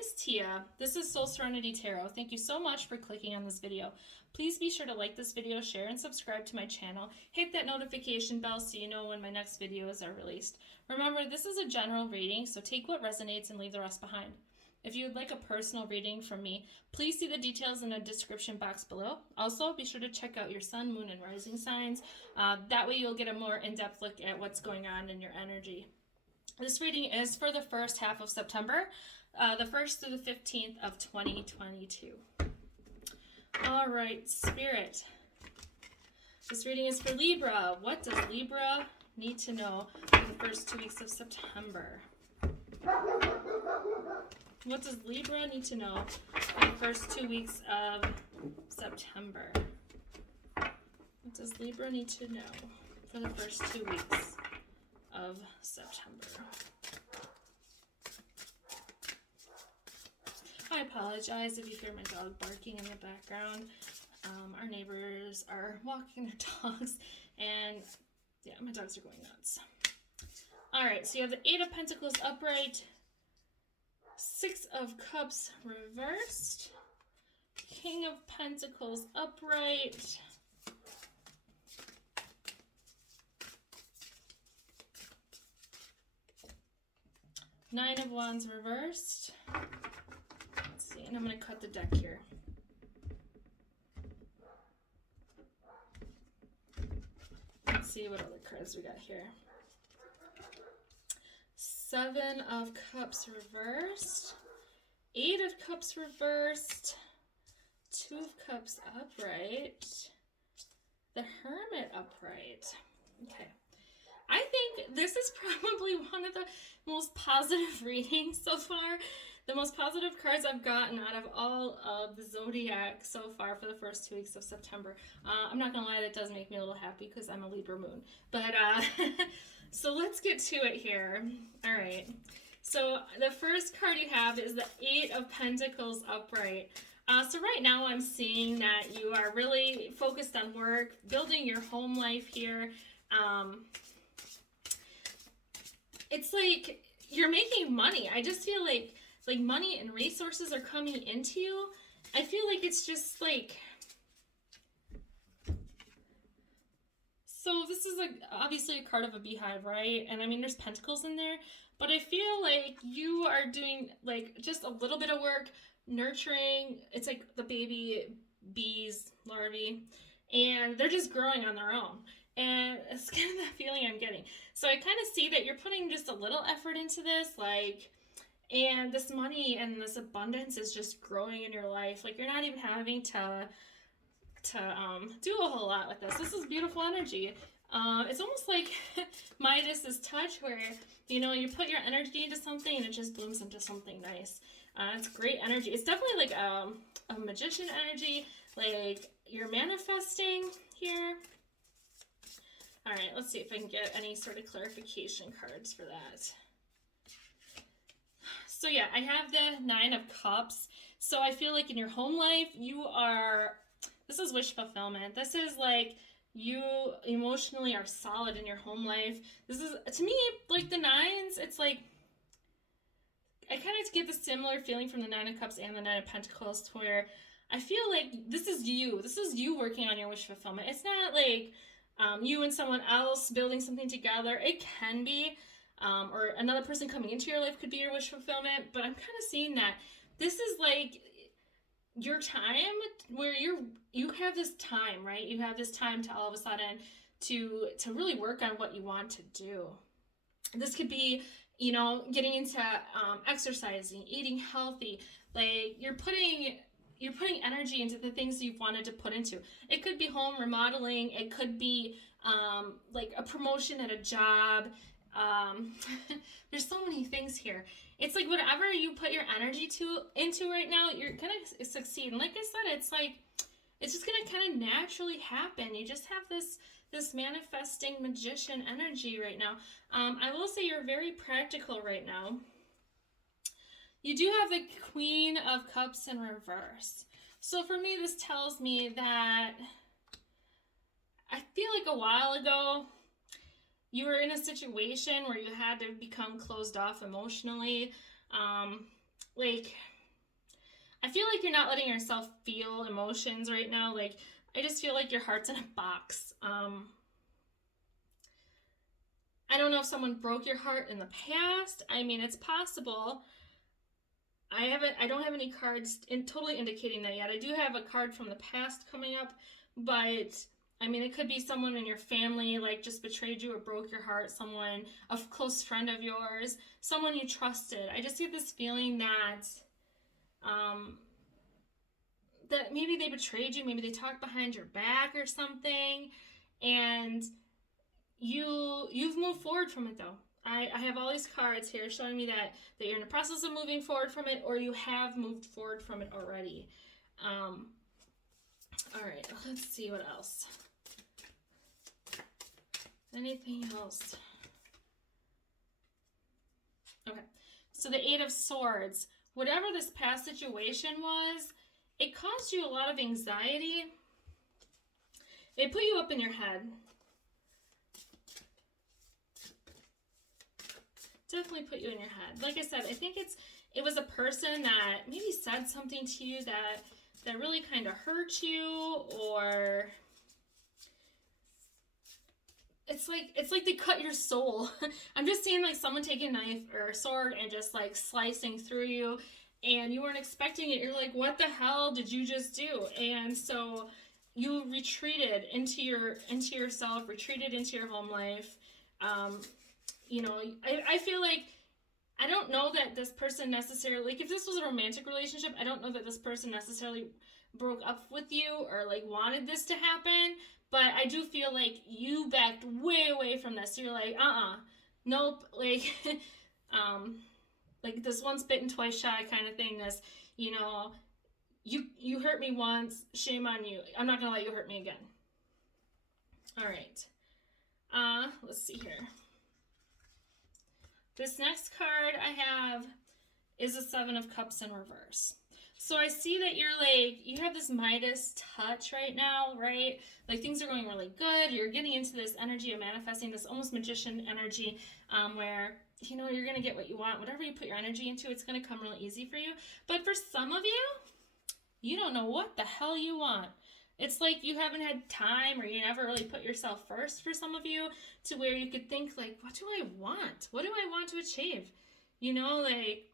is Tia. This is Soul Serenity Tarot. Thank you so much for clicking on this video. Please be sure to like this video, share, and subscribe to my channel. Hit that notification bell so you know when my next videos are released. Remember, this is a general reading, so take what resonates and leave the rest behind. If you would like a personal reading from me, please see the details in the description box below. Also, be sure to check out your sun, moon, and rising signs. That way you'll get a more in-depth look at what's going on in your energy. This reading is for the first half of September, the 1st through the 15th of 2022. All right, Spirit. This reading is for Libra. What does Libra need to know for the first 2 weeks of September? What does Libra need to know for the first 2 weeks of September? What does Libra need to know for the first 2 weeks of September? I apologize if you hear my dog barking in the background. Our neighbors are walking their dogs, and yeah, my dogs are going nuts. All right, so you have the 8 of Pentacles upright, 6 of Cups reversed, King of Pentacles upright, Nine of Wands reversed. Let's see, and I'm going to cut the deck here. Let's see what other cards we got here. 7 of Cups reversed, 8 of Cups reversed, 2 of Cups upright, the Hermit upright. Okay. I think this is probably one of the most positive readings so far. The most positive cards I've gotten out of all of the zodiac so far for the first 2 weeks of September. I'm not gonna lie, that does make me a little happy because I'm a Libra moon. But so let's get to it here. All right. So the first card you have is the 8 of Pentacles upright. So right now I'm seeing that you are really focused on work, building your home life here. It's like you're making money. I just feel like money and resources are coming into you. I feel like it's just like, so this is obviously a card of a beehive, right? And I mean, there's pentacles in there, but I feel like you are doing like just a little bit of work, nurturing. It's like the baby bees, larvae, and they're just growing on their own. And it's kind of the feeling I'm getting. So I kind of see that you're putting just a little effort into this, and this money and this abundance is just growing in your life. Like, you're not even having to do a whole lot with this. This is beautiful energy. It's almost like Midas's touch, where, you know, you put your energy into something and it just blooms into something nice. It's great energy. It's definitely like a magician energy, like you're manifesting here. All right, let's see if I can get any sort of clarification cards for that. So yeah, I have the 9 of Cups. So I feel like in your home life, this is wish fulfillment. This is like you emotionally are solid in your home life. This is, to me, like the 9s, it's like, I kind of get the similar feeling from the 9 of Cups and the 9 of Pentacles, to where I feel like this is you working on your wish fulfillment. It's not like you and someone else building something together. It can be, or another person coming into your life could be your wish fulfillment, but I'm kind of seeing that this is like your time, where you have this time, right? You have this time to all of a sudden to really work on what you want to do. This could be, you know, getting into exercising, eating healthy. Like, you're putting energy into the things you've wanted to put into. It could be home remodeling. It could be like a promotion at a job. There's so many things here. It's like whatever you put your energy into right now, you're gonna succeed. And like I said, it's like it's just gonna kind of naturally happen. You just have this manifesting magician energy right now. I will say you're very practical right now. You do have the Queen of Cups in reverse. So for me, this tells me that I feel like a while ago, you were in a situation where you had to become closed off emotionally. Like, I feel like you're not letting yourself feel emotions right now. Like, I just feel like your heart's in a box. I don't know if someone broke your heart in the past. I mean, it's possible. I don't have any cards totally indicating that yet. I do have a card from the past coming up, but I mean, it could be someone in your family, like, just betrayed you or broke your heart, someone, a close friend of yours, someone you trusted. I just get this feeling that, that maybe they betrayed you, maybe they talked behind your back or something, and you've moved forward from it, though. I have all these cards here showing me that you're in the process of moving forward from it, or you have moved forward from it already. All right, let's see what else. Anything else? Okay, so the Eight of Swords. Whatever this past situation was, it caused you a lot of anxiety. It put you up in your head. Definitely put you in your head. Like I said, I think it was a person that maybe said something to you that really kind of hurt you, or it's like they cut your soul. I'm just seeing like someone taking a knife or a sword and just like slicing through you, and you weren't expecting it. You're like, what the hell did you just do? And so you retreated into yourself, retreated into your home life. You know, I feel like, I don't know that this person necessarily, like, if this was a romantic relationship, I don't know that this person necessarily broke up with you or like wanted this to happen, but I do feel like you backed way away from this. So you're like, nope, like, like this once bitten, twice shy kind of thing. This, you know, you hurt me once, shame on you. I'm not gonna let you hurt me again. All right. Let's see here. This next card I have is a Seven of Cups in reverse. So I see that you're like, you have this Midas touch right now, right? Like things are going really good. You're getting into this energy of manifesting, this almost magician energy, where, you know, you're going to get what you want. Whatever you put your energy into, it's going to come really easy for you. But for some of you, you don't know what the hell you want. It's like you haven't had time, or you never really put yourself first for some of you, to where you could think like, what do I want? What do I want to achieve? You know, like,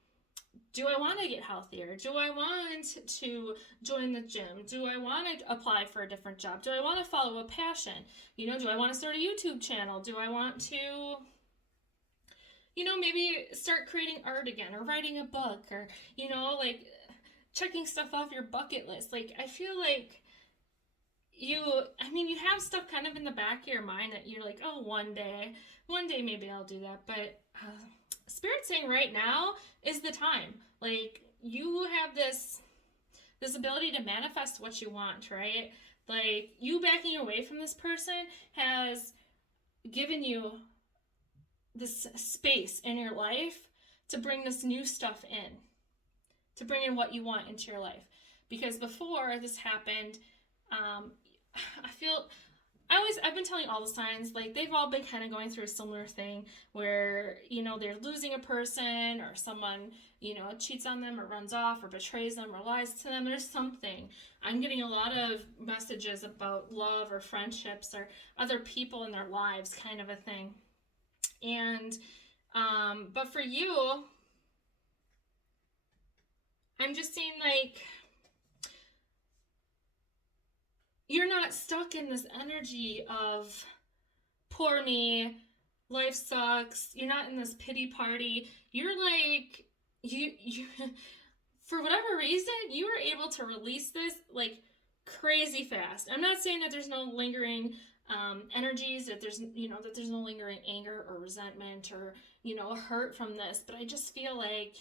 do I want to get healthier? Do I want to join the gym? Do I want to apply for a different job? Do I want to follow a passion? You know, do I want to start a YouTube channel? Do I want to, you know, maybe start creating art again, or writing a book, or, you know, like checking stuff off your bucket list? Like, I feel like you have stuff kind of in the back of your mind that you're like, oh, one day maybe I'll do that. But Spirit's saying right now is the time. Like, you have this ability to manifest what you want, right? Like, you backing away from this person has given you this space in your life to bring this new stuff in, to bring in what you want into your life. Because before this happened, I've been telling all the signs, like, they've all been kind of going through a similar thing where, you know, they're losing a person, or someone, you know, cheats on them, or runs off, or betrays them, or lies to them. There's something. I'm getting a lot of messages about love or friendships or other people in their lives, kind of a thing. And, but for you, I'm just seeing, like, you're not stuck in this energy of poor me, life sucks. You're not in this pity party. You're like, you for whatever reason, you were able to release this like crazy fast. I'm not saying that there's no lingering energies, that there's no lingering anger or resentment or, you know, hurt from this, but I just feel like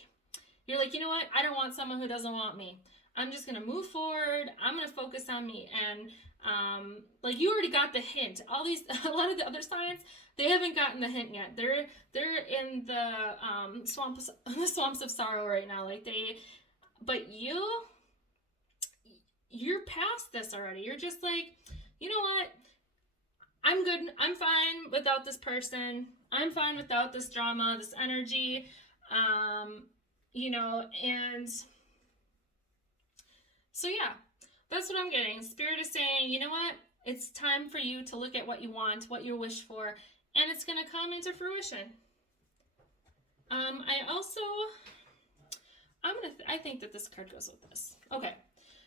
you're like, you know what? I don't want someone who doesn't want me. I'm just going to move forward. I'm going to focus on me. And like, you already got the hint. A lot of the other signs, they haven't gotten the hint yet. They're in the swamps of sorrow right now. Like, but you're past this already. You're just like, you know what? I'm good. I'm fine without this person. I'm fine without this drama, this energy. You know, and So yeah, that's what I'm getting. Spirit is saying, you know what? It's time for you to look at what you want, what you wish for, and it's going to come into fruition. I also, I think that this card goes with this. Okay.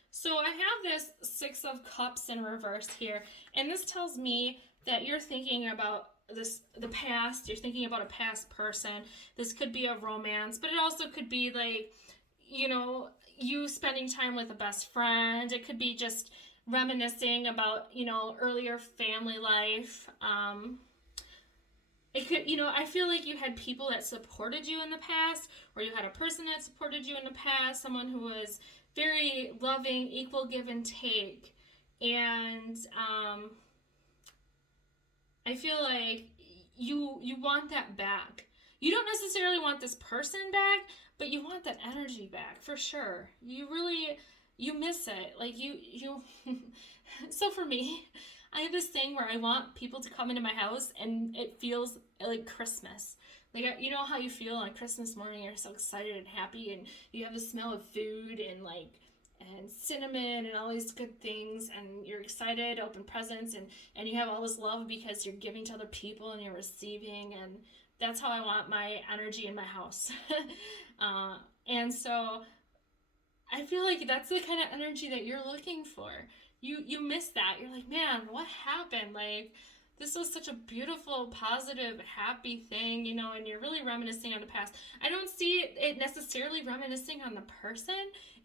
So I have this Six of Cups in reverse here, and this tells me that you're thinking about the past. You're thinking about a past person. This could be a romance, but it also could be like, you spending time with a best friend. It could be just reminiscing about, earlier family life. It could, I feel like you had people that supported you in the past, or you had a person that supported you in the past, someone who was very loving, equal give and take. And I feel like you want that back. You don't necessarily want this person back, but you want that energy back for sure. You miss it. Like you so for me, I have this thing where I want people to come into my house and it feels like Christmas. Like, you know how you feel on Christmas morning, you're so excited and happy, and you have the smell of food and cinnamon and all these good things, and you're excited to open presents, and you have all this love because you're giving to other people and you're receiving, and that's how I want my energy in my house. And so I feel like that's the kind of energy that you're looking for. You miss that. You're like, man, what happened? Like, this was such a beautiful, positive, happy thing, and you're really reminiscing on the past. I don't see it necessarily reminiscing on the person.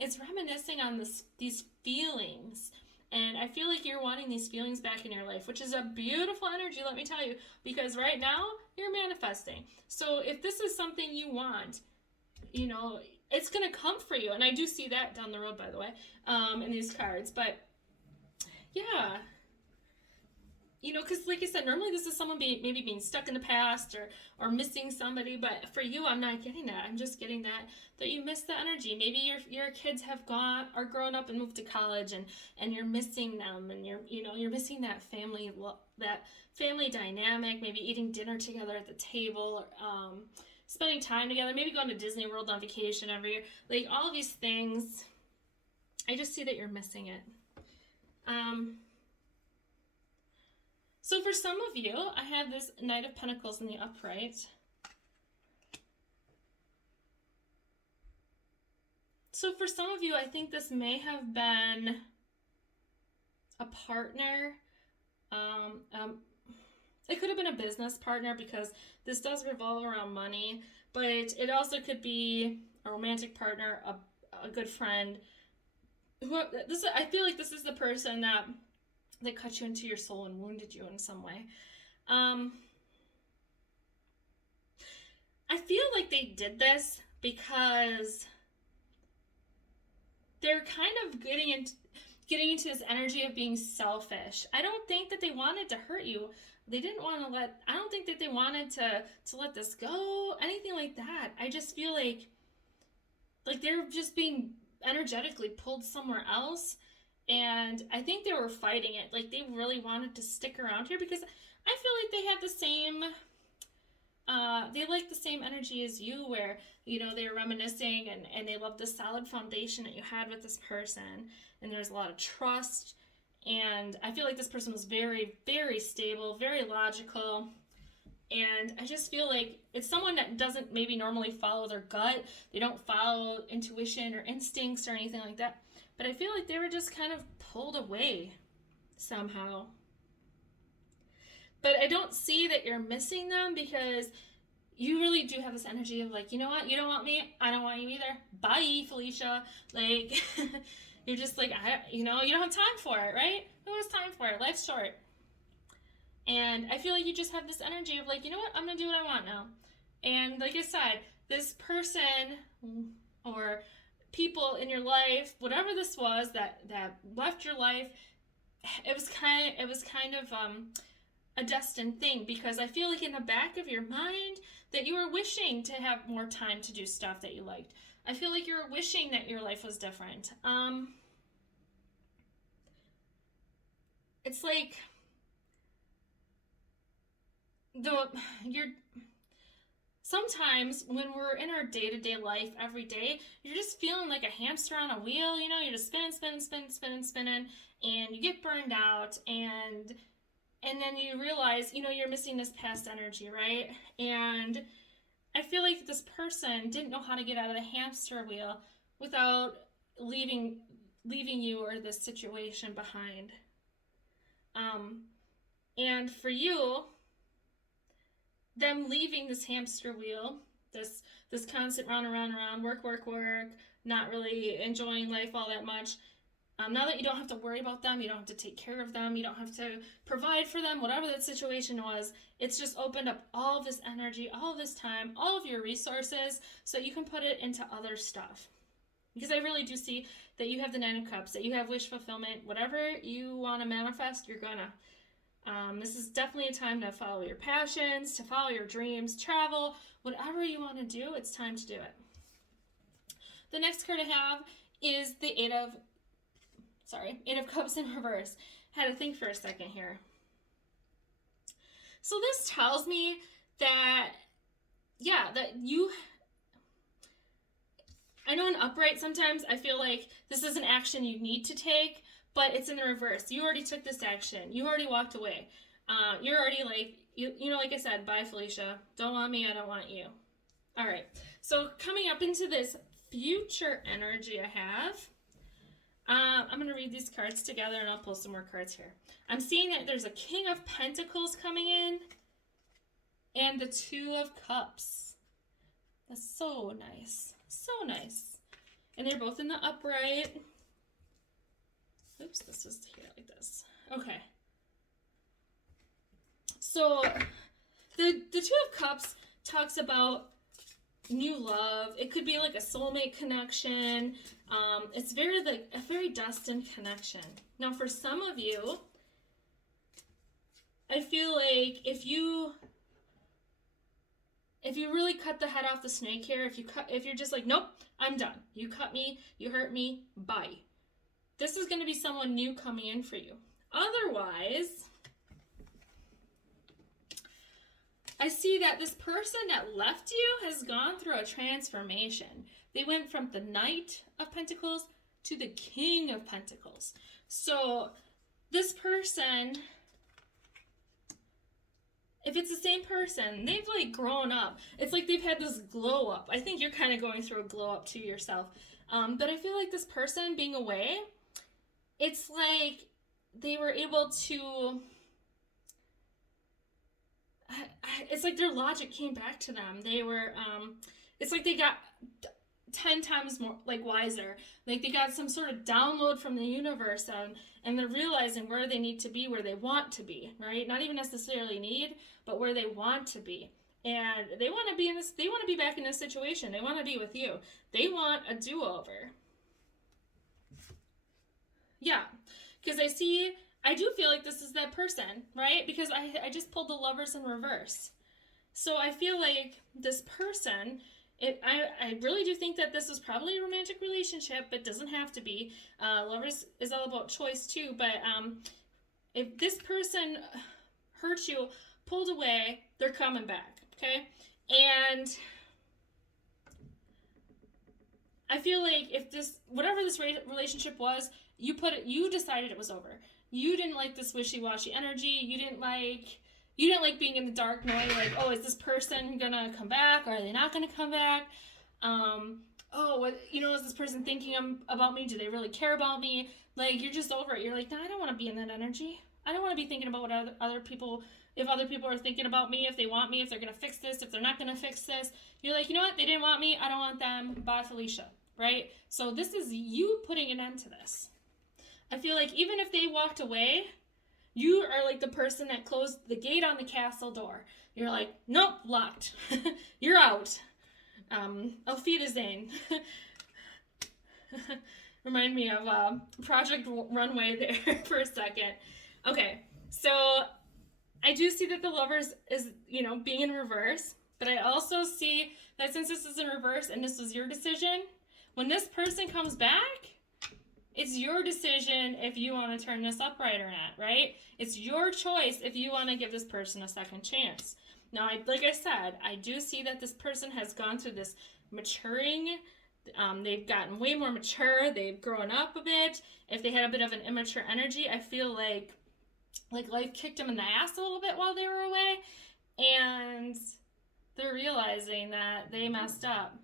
It's reminiscing on these feelings. And I feel like you're wanting these feelings back in your life, which is a beautiful energy, let me tell you, because right now you're manifesting. So if this is something you want, it's going to come for you. And I do see that down the road, by the way, in these cards. But yeah, because like I said, normally this is someone maybe being stuck in the past or missing somebody, but for you, I'm not getting that. I'm just getting that you miss the energy. Maybe your kids are grown up and moved to college, and you're missing them, and you're missing that family dynamic. Maybe eating dinner together at the table, spending time together. Maybe going to Disney World on vacation every year. Like all of these things, I just see that you're missing it. So for some of you, I have this Knight of Pentacles in the upright. So for some of you, I think this may have been a partner. It could have been a business partner because this does revolve around money, but it also could be a romantic partner, a good friend. I feel like this is the person that cut you into your soul and wounded you in some way. I feel like they did this because they're kind of getting into this energy of being selfish. I don't think that they wanted to hurt you. They didn't want to I don't think that they wanted to let this go, anything like that. I just feel like they're just being energetically pulled somewhere else. And I think they were fighting it. Like, they really wanted to stick around here because I feel like they have the same, they like the same energy as you, where, they're reminiscing and they love the solid foundation that you had with this person. And there's a lot of trust. And I feel like this person was very, very stable, very logical. And I just feel like it's someone that doesn't maybe normally follow their gut. They don't follow intuition or instincts or anything like that. But I feel like they were just kind of pulled away somehow. But I don't see that you're missing them because you really do have this energy of like, you know what? You don't want me. I don't want you either. Bye, Felicia. Like, you're just like, you don't have time for it, right? Who has time for it? Life's short. And I feel like you just have this energy of like, you know what? I'm going to do what I want now. And like I said, this person or people in your life, whatever this was that left your life, it was kind of a destined thing, because I feel like in the back of your mind that you were wishing to have more time to do stuff that you liked. I feel like you were wishing that your life was different. It's like sometimes when we're in our day-to-day life every day, you're just feeling like a hamster on a wheel, you know, you're just spinning, and you get burned out, and then you realize, you know, you're missing this past energy, right? And I feel like this person didn't know how to get out of the hamster wheel without leaving you or this situation behind. And for you, them leaving this hamster wheel, this constant round, work, not really enjoying life all that much. Now that you don't have to worry about them, you don't have to take care of them, you don't have to provide for them, whatever that situation was, it's just opened up all of this energy, all of this time, all of your resources, so you can put it into other stuff. Because I really do see that you have the Nine of Cups, that you have wish fulfillment. Whatever you want to manifest, you're gonna. This is definitely a time to follow your passions, to follow your dreams, travel, whatever you want to do, it's time to do it. The next card I have is the Eight of Cups in reverse. Had to think for a second here. So this tells me that, I know in upright sometimes I feel like this is an action you need to take, but it's in the reverse. You already took this action. You already walked away. You're already like, you know, like I said, bye Felicia. Don't want me, I don't want you. All right. So coming up into this future energy I have, I'm going to read these cards together and I'll pull some more cards here. I'm seeing that there's a King of Pentacles coming in and the Two of Cups. That's so nice. So nice. And they're both in the upright. Oops, this is here like this. Okay. So the Two of Cups talks about new love. It could be like a soulmate connection. It's very like a very destined connection. Now for some of you, I feel like if you really cut the head off the snake here, if you're just like, nope, I'm done. You cut me, you hurt me, bye. This is going to be someone new coming in for you. Otherwise, I see that this person that left you has gone through a transformation. They went from the Knight of Pentacles to the King of Pentacles. So this person, if it's the same person, they've like grown up. It's like they've had this glow up. I think you're kind of going through a glow up to yourself. But I feel like this person being away, it's like they were able to, it's like their logic came back to them. They were, it's like they got 10 times more, like, wiser. Like they got some sort of download from the universe, and they're realizing where they need to be, where they want to be, right? Not even necessarily need, but where they want to be. And they want to be in this, they want to be back in this situation. They want to be with you. They want a do-over. Yeah, because I do feel like this is that person, right? Because I just pulled the Lovers in reverse. So I feel like this person, I really do think that this is probably a romantic relationship, but doesn't have to be. Lovers is all about choice too, but if this person hurt you, pulled away, they're coming back, okay? And I feel like if this, whatever this relationship was, you decided it was over. You didn't like this wishy-washy energy. You didn't like being in the dark, knowing like, oh, is this person gonna come back? Or are they not gonna come back? Is this person thinking about me? Do they really care about me? Like, you're just over it. You're like, no, I don't want to be in that energy. I don't want to be thinking about what other people are thinking about me, if they want me, if they're gonna fix this, if they're not gonna fix this. You're like, you know what? They didn't want me. I don't want them. Bye, Felicia. Right? So this is you putting an end to this. I feel like even if they walked away, you are like the person that closed the gate on the castle door. You're like, nope, locked. You're out. Auf Wiedersehen. Remind me of Project Runway there for a second. Okay, so I do see that the Lovers is, being in reverse, but I also see that since this is in reverse and this was your decision, when this person comes back, it's your decision if you want to turn this upright or not, right? It's your choice if you want to give this person a second chance. Now, like I said, I do see that this person has gone through this maturing. They've gotten way more mature. They've grown up a bit. If they had a bit of an immature energy, I feel like life kicked them in the ass a little bit while they were away, and they're realizing that they messed up.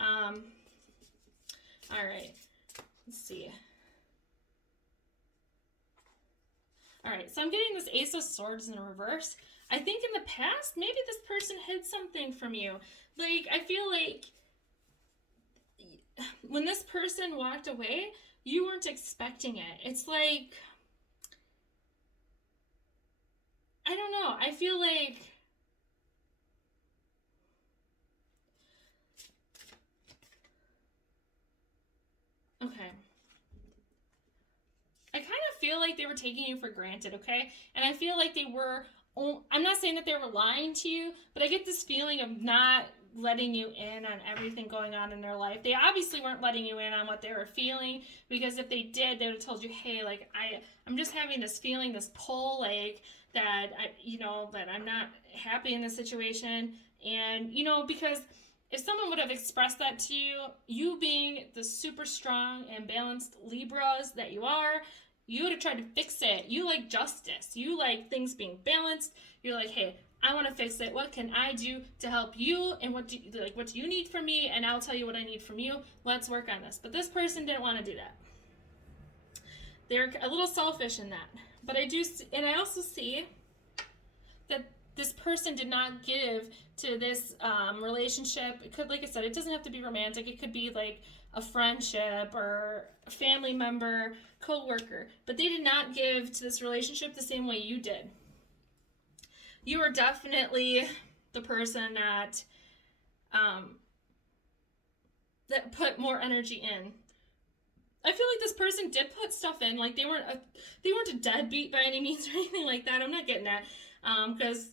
All right, let's see. All right, so I'm getting this Ace of Swords in reverse. I think in the past, maybe this person hid something from you. Like, I feel like when this person walked away, you weren't expecting it. It's like, I don't know. I feel like okay. I kind of feel like they were taking you for granted, okay? And I feel like they were, I'm not saying that they were lying to you, but I get this feeling of not letting you in on everything going on in their life. They obviously weren't letting you in on what they were feeling, because if they did, they would have told you, hey, like, I'm just having this feeling, this pull, like, that that I'm not happy in this situation. And, because if someone would have expressed that to you, you being the super strong and balanced Libras that you are, you would have tried to fix it. You like justice. You like things being balanced. You're like, hey, I want to fix it. What can I do to help you? And what do you need from me? And I'll tell you what I need from you. Let's work on this. But this person didn't want to do that. They're a little selfish in that. But I also see that this person did not give to this relationship. It could, like I said, it doesn't have to be romantic. It could be like a friendship or a family member, co-worker. But they did not give to this relationship the same way you did. You are definitely the person that put more energy in. I feel like this person did put stuff in. Like they weren't a deadbeat by any means or anything like that. I'm not getting that, because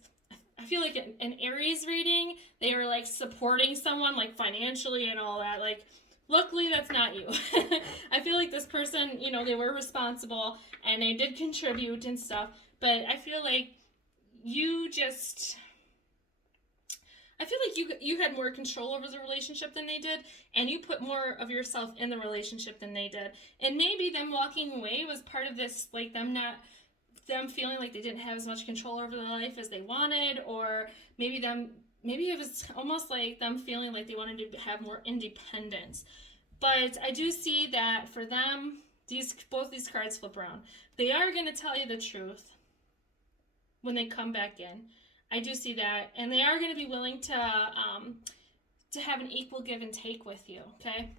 I feel like an Aries reading, they were like supporting someone like financially and all that. Like, luckily that's not you. I feel like this person, they were responsible and they did contribute and stuff. But I feel like I feel like you had more control over the relationship than they did, and you put more of yourself in the relationship than they did. And maybe them walking away was part of this, like them feeling like they didn't have as much control over their life as they wanted, or maybe it was almost like them feeling like they wanted to have more independence. But I do see that for them, both these cards flip around. They are going to tell you the truth when they come back in. I do see that, and they are going to be willing to have an equal give and take with you. Okay.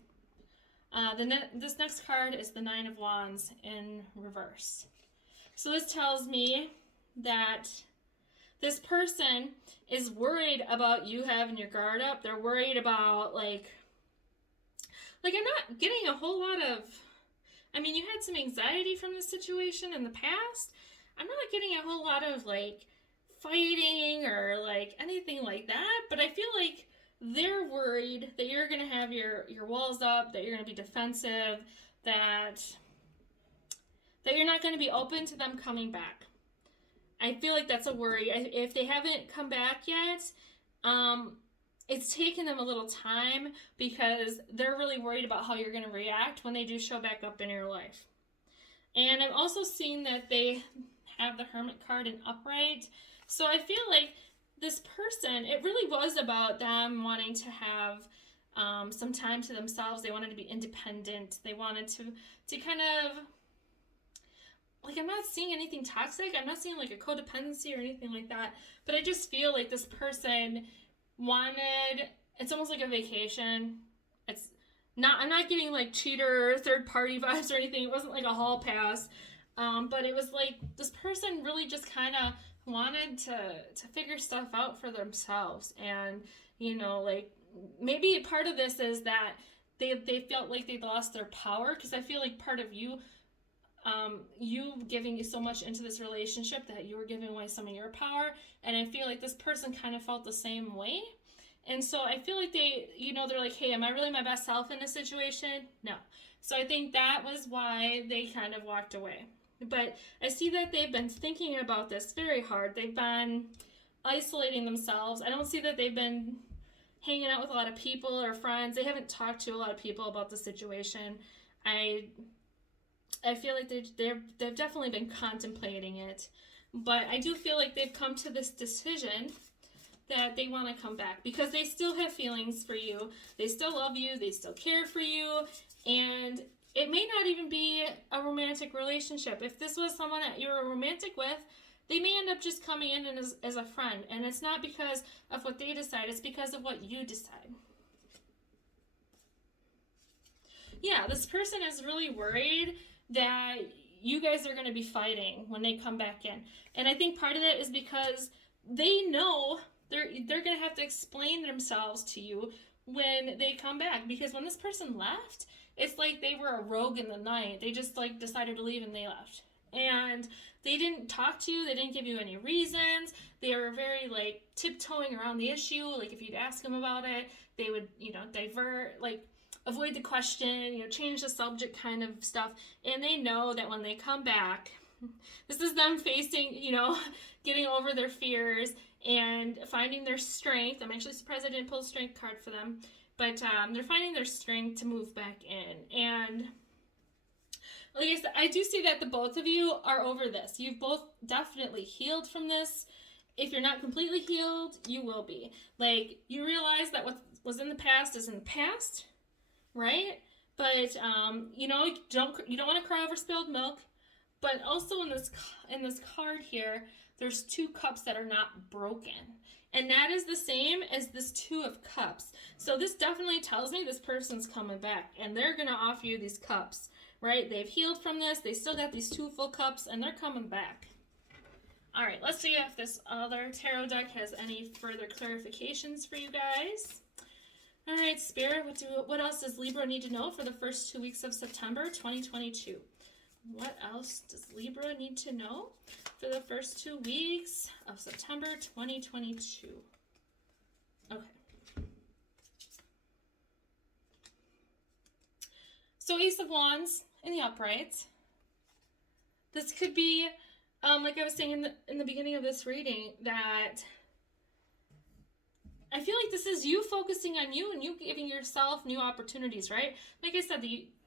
This next card is the Nine of Wands in reverse. So this tells me that this person is worried about you having your guard up. They're worried about like I'm not getting a whole lot of. I mean, you had some anxiety from this situation in the past. I'm not getting a whole lot of like fighting or like anything like that, but I feel like they're worried that you're going to have your walls up, that you're going to be defensive, that you're not going to be open to them coming back. I feel like that's a worry. If they haven't come back yet, it's taken them a little time because they're really worried about how you're going to react when they do show back up in your life. And I've also seen that they have the Hermit card in upright. So I feel like this person, it really was about them wanting to have some time to themselves. They wanted to be independent. They wanted to kind of, like, I'm not seeing anything toxic. I'm not seeing like a codependency or anything like that. But I just feel like this person it's almost like a vacation. I'm not getting like cheater, third party vibes or anything. It wasn't like a hall pass. But it was like this person really just kind of wanted to figure stuff out for themselves. And, like maybe part of this is that they felt like they lost their power, because I feel like part of you giving so much into this relationship that you were giving away some of your power. And I feel like this person kind of felt the same way. And so I feel like they're like, hey, am I really my best self in this situation? No. So I think that was why they kind of walked away. But I see that they've been thinking about this very hard. They've been isolating themselves. I don't see that they've been hanging out with a lot of people or friends. They haven't talked to a lot of people about the situation. I feel like they've definitely been contemplating it, but I do feel like they've come to this decision that they want to come back because they still have feelings for you. They still love you. They still care for you, and it may not even be a romantic relationship. If this was someone that you were romantic with, they may end up just coming in as a friend, and it's not because of what they decide. It's because of what you decide. Yeah, this person is really worried that you guys are going to be fighting when they come back in. And I think part of that is because they know they're going to have to explain themselves to you when they come back. Because when this person left, it's like they were a rogue in the night. They just like decided to leave and they left. And they didn't talk to you. They didn't give you any reasons. They were very like tiptoeing around the issue. Like if you'd ask them about it, they would, divert, like avoid the question, change the subject kind of stuff. And they know that when they come back, this is them facing, getting over their fears and finding their strength. I'm actually surprised I didn't pull a strength card for them. But they're finding their strength to move back in. And like I said, I do see that the both of you are over this. You've both definitely healed from this. If you're not completely healed, you will be. Like, you realize that what was in the past is in the past, right? But you don't want to cry over spilled milk. But also in this card here, there's 2 cups that are not broken. And that is the same as this 2 of cups. So this definitely tells me this person's coming back. And they're going to offer you these cups, right? They've healed from this. They still got these 2 full cups. And they're coming back. All right, let's see if this other tarot deck has any further clarifications for you guys. All right, Spirit, what else does Libra need to know for the first 2 weeks of September 2022? What else does Libra need to know for the first 2 weeks of September 2022? Okay. So Ace of Wands in the upright. This could be, like I was saying in the beginning of this reading, that I feel like this is you focusing on you and you giving yourself new opportunities, right? Like I said,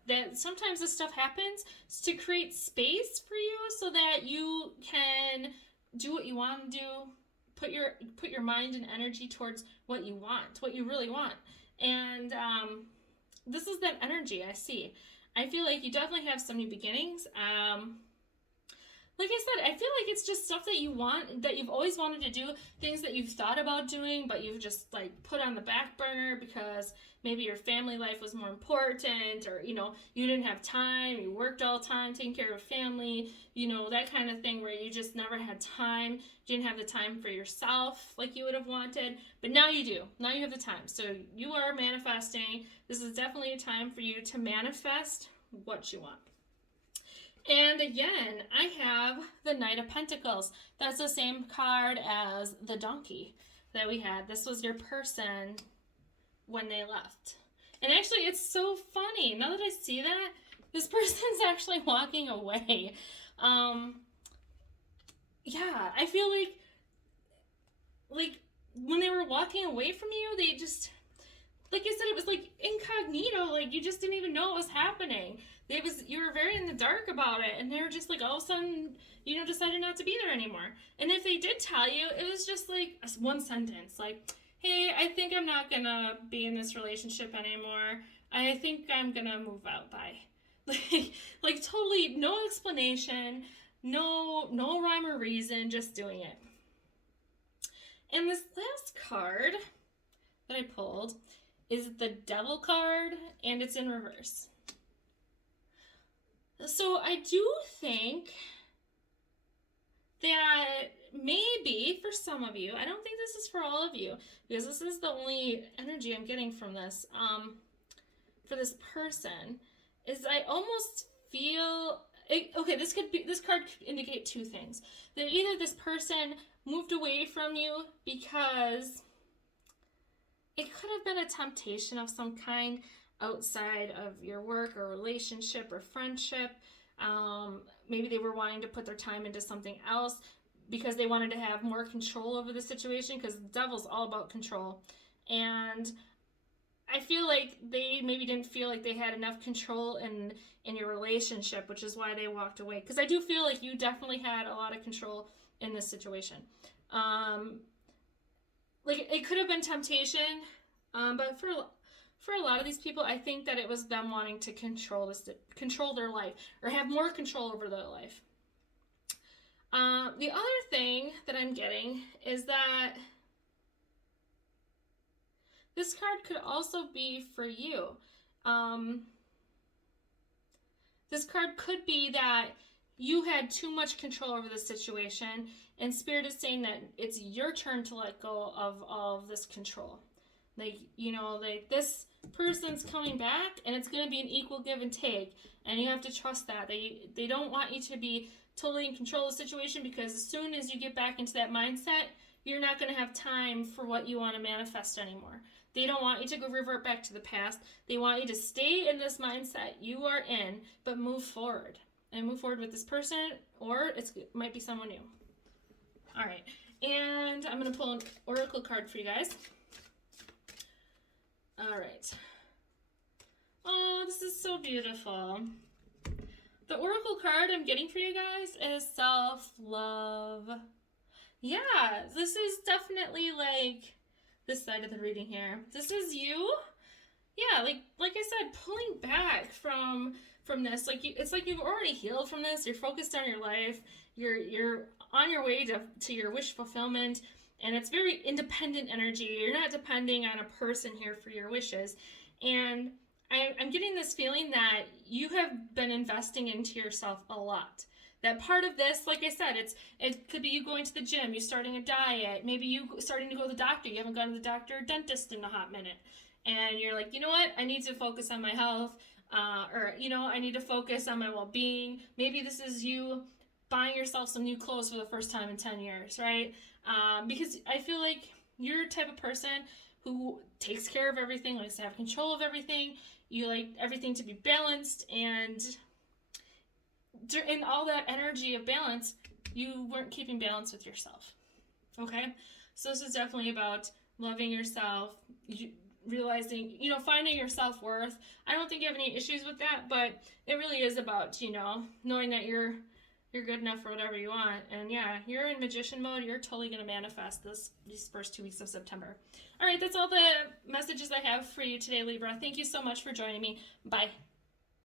that sometimes this stuff happens to create space for you so that you can do what you want to do, put your mind and energy towards what you want, what you really want. And this is that energy I see. I feel like you definitely have some new beginnings. Like I said, I feel like it's just stuff that you want, that you've always wanted to do, things that you've thought about doing, but you've just like put on the back burner because maybe your family life was more important, or, you didn't have time, you worked all the time taking care of family, that kind of thing where you just never had time, you didn't have the time for yourself like you would have wanted, but now you do. Now you have the time. So you are manifesting. This is definitely a time for you to manifest what you want. And again, I have the Knight of Pentacles. That's the same card as the donkey that we had. This was your person when they left. And actually, it's so funny. Now that I see that, this person's actually walking away. Yeah, I feel like when they were walking away from you, they just, like I said, it was like incognito. Like you just didn't even know what was happening. You were very in the dark about it, and they were just like all of a sudden, decided not to be there anymore. And if they did tell you, it was just like one sentence, like, hey, I think I'm not gonna be in this relationship anymore. I think I'm gonna move out. Bye. Like totally no explanation, no rhyme or reason, just doing it. And this last card that I pulled is the Devil card, and it's in reverse. So I do think that maybe for some of you, I don't think this is for all of you, because this is the only energy I'm getting from this, for this person, is I almost feel, this card could indicate 2 things. That either this person moved away from you because it could have been a temptation of some kind, outside of your work or relationship or friendship. Maybe they were wanting to put their time into something else because they wanted to have more control over the situation, because the devil's all about control. And I feel like they maybe didn't feel like they had enough control in your relationship, which is why they walked away. Because I do feel like you definitely had a lot of control in this situation. Like, it could have been temptation, but for a lot of these people, I think that it was them wanting to control their life, or have more control over their life. The other thing that I'm getting is that this card could also be for you. This card could be that you had too much control over the situation, and Spirit is saying that it's your turn to let go of all of this control. Like, you know, like, this person's coming back, and it's going to be an equal give and take, and you have to trust that. They don't want you to be totally in control of the situation, because as soon as you get back into that mindset, you're not going to have time for what you want to manifest anymore. They don't want you to go revert back to the past. They want you to stay in this mindset you are in, but move forward. And move forward with this person, or it might be someone new. All right, and I'm going to pull an oracle card for you guys. All right. Oh, this is so beautiful. The oracle card I'm getting for you guys is self-love. Yeah, this is definitely like this side of the reading here. This is you. Yeah, like I said, pulling back from this. Like, it's like you've already healed from this. You're focused on your life. You're on your way to your wish fulfillment, and it's very independent energy. You're not depending on a person here for your wishes. And I'm getting this feeling that you have been investing into yourself a lot. That part of this, like I said, it could be you going to the gym, you starting a diet, maybe you starting to go to the doctor. You haven't gone to the doctor or dentist in a hot minute. And you're like, you know what? I need to focus on my health, or, you know, I need to focus on my well-being. Maybe this is you buying yourself some new clothes for the first time in 10 years, right? Because I feel like you're a type of person who takes care of everything, likes to have control of everything. You like everything to be balanced, and in all that energy of balance, you weren't keeping balance with yourself. Okay? So this is definitely about loving yourself, realizing, you know, finding your self-worth. I don't think you have any issues with that, but it really is about, you know, knowing that you're good enough for whatever you want. And yeah, you're in magician mode. You're totally going to manifest these first 2 weeks of September. All right, that's all the messages I have for you today, Libra. Thank you so much for joining me. Bye.